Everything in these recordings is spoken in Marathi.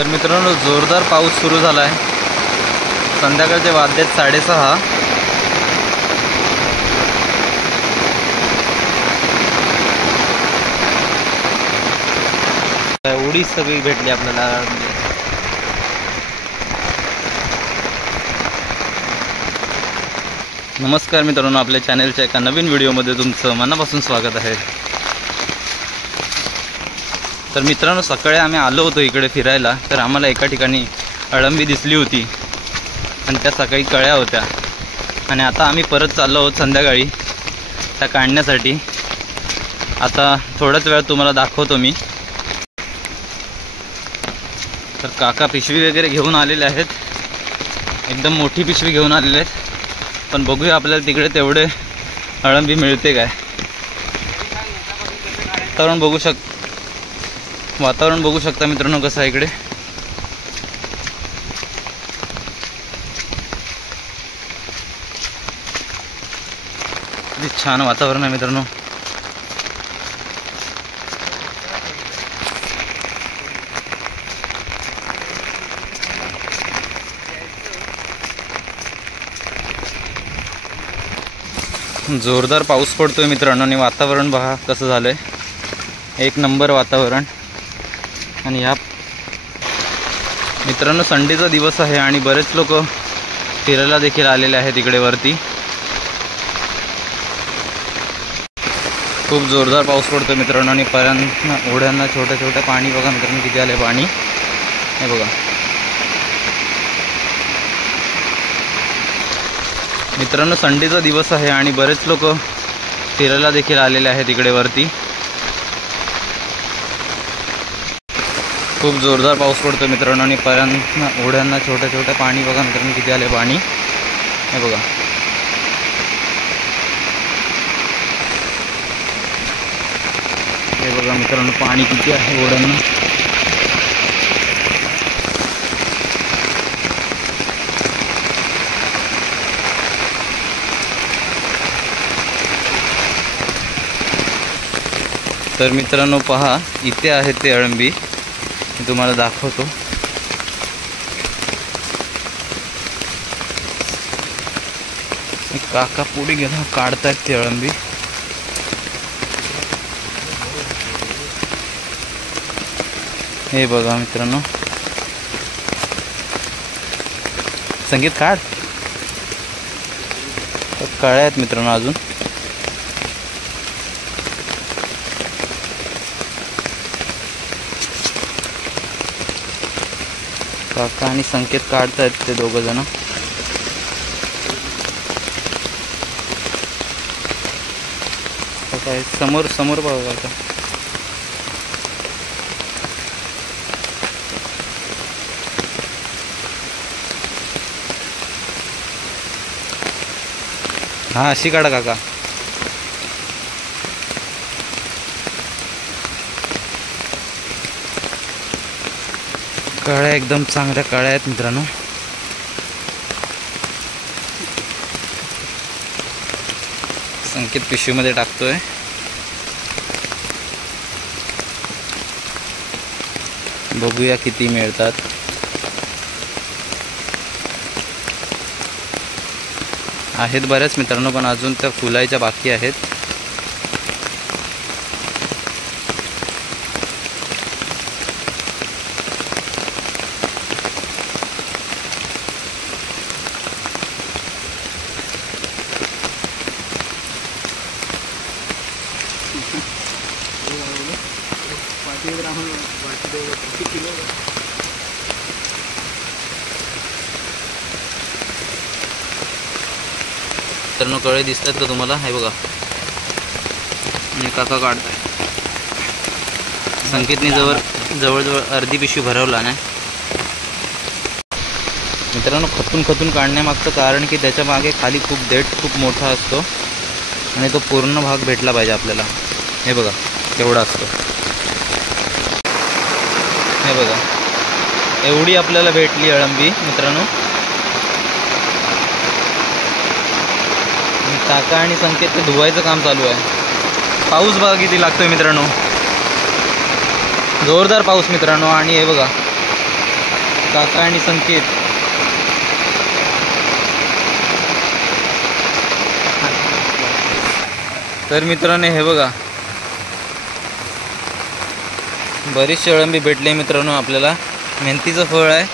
तर मित्रांनो जोरदार पाऊस सुरू झाला आहे। संध्याकाळचे वाजले 6:30। एवढी सगळी भेटली आपल्याला। नमस्कार मित्रांनो, आपल्या चॅनलच्या एका नवीन व्हिडिओमध्ये तुमचं मनापासून स्वागत आहे। तर मित्रांनो, सकाळी आम्ही आलो होतो इकडे फिरायला, तर आम्हाला एका ठिकाणी अळंबी दिसली होती आणि त्या सकाळी कळ्या होत्या आणि आता आम्ही परत चाललो आहोत संध्याकाळी त्या काढण्यासाठी। आता थोड्याच वेळात तुम्हाला दाखवतो मी। तर काका पिशवी वगैरे घेऊन आलेले आहेत, एकदम मोठी पिशवी घेऊन आलेले आहेत। पण बघूया आपल्याला तिकडे तेवढे अळंबी मिळते काय। वातावरण बघू शकता मित्रांनो कसं आहे इकडे। किती छान वातावरण आहे मित्रांनो। जोरदार पाऊस पडतोय मित्रांनो आणि वातावरण बघा कसं झालंय, एक नंबर वातावरण। आणि ह्या मित्रांनो संडेचा दिवस आहे आणि बरेच लोक फिरायला देखील आलेले आहेत इकडे वरती। खूप जोरदार पाऊस पडतोय मित्रांनो आणि पर्यंत ओढ्यांना छोट्या छोट्या पाणी बघा मित्रांनो किती आले पाणी, हे बघा। मित्रांनो संडेचा दिवस आहे आणि बरेच लोक फिरायला देखील आलेले आहेत इकडे वरती। खूप जोरदार पाऊस पडतोय मित्रांनो आणि पर्यंत ओढ्यांना छोट्या छोट्या पाणी बघा मित्रांनो किती आले पाणी, हे बघा। हे बघा मित्रांनो पाणी किती आहे ओढ्यांना। तर मित्रांनो पहा, इथे आहे ते अळंबी, मी तुम्हाला दाखवतो। काका पुढे गेला, काढतायत ते अळंबी। हे बघा मित्रांनो, संगीत काढ। काळ्या आहेत मित्रांनो अजून। काका आणि संकेत काढतायत ते दोघं जण। काय समोर समोर बघा काका। हा अशी काढा काका। काळ्या एकदम चांगल्या काळ्या आहेत मित्रांनो। संकेत पिशवीमध्ये टाकतोय। बघूया किती मिळतात। आहेत बऱ्याच मित्रांनो, पण अजून त्या फुलायच्या बाकी आहेत। मित्रांनो कळे दिसतात का तुम्हाला, हे बघा। आणि काका काढताय। संकेतने जवळजवळ अर्धी पिशवी भरवला ना मित्रांनो। खतून काढण्यामागचं कारण की त्याच्या मागे खाली खूप देठ खूप मोठा असतो आणि तो पूर्ण भाग भेटला पाहिजे आपल्याला। हे बघा केवढा असतो, हे बघा एवढी आपल्याला भेटली अळंबी मित्रांनो। काका आणि संकेत ते धुवायचं काम चालू आहे। पाऊस बघा किती लागतोय मित्रांनो, जोरदार पाऊस मित्रांनो। आणि हे बघा काका आणि संकेत. तर मित्रांनो हे बघा, बरीचशी अळंबी भेटली मित्रांनो आपल्याला. मेहनतीचं फळ आहे.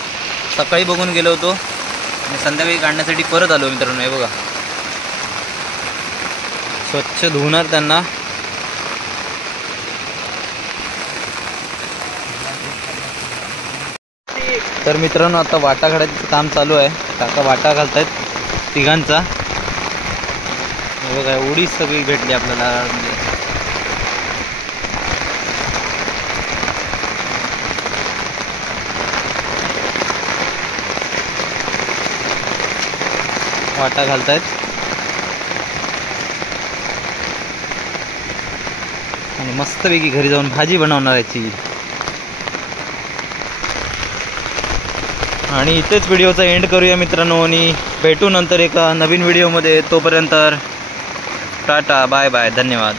सकाळी बघून गेलो होतो आणि संध्याकाळी काढण्यासाठी परत आलो मित्रांनो. हे बघा, स्वच्छ धुवणार त्यांना. तर मित्रांनो आता वाटा घालायचं काम चालू आहे. काका वाटा घालतायत तिघांचा. हे बघा, एवढी सगळी भेटली आपल्याला. वाटा घालतायत आणि मस्तपैकी घरी जाऊन भाजी बनवणार याची. आणि इथेच व्हिडिओचा एंड करूया मित्रांनो आणि भेटू नंतर एका नवीन व्हिडिओमध्ये. तोपर्यंत टाटा, बाय बाय, धन्यवाद.